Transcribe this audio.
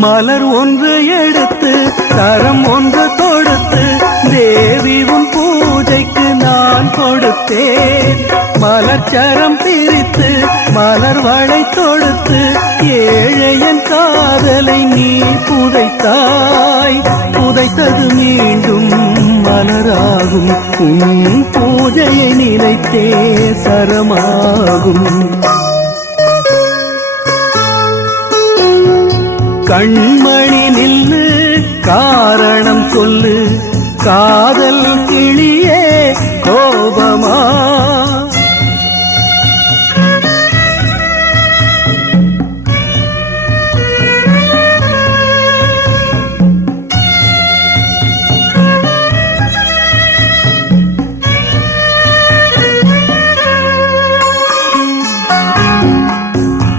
மலர் ஒன்று எடுத்து கரம் ஒன்று தொடுத்து தேவி உன் பூஜைக்கு நான் கொடுத்தேன். மலர்ச்சரம் பிரித்து மலர் வளை தொடுத்து ஏழையன் காதலை நீ புதைத்தாய். புதைத்தது மீண்டும் மலராகும். உன் பூஜையை நினைத்தே சரமாகும். கண்மணி நில்லு காரணம் சொல்லு. காதல் கிளியே கோபமா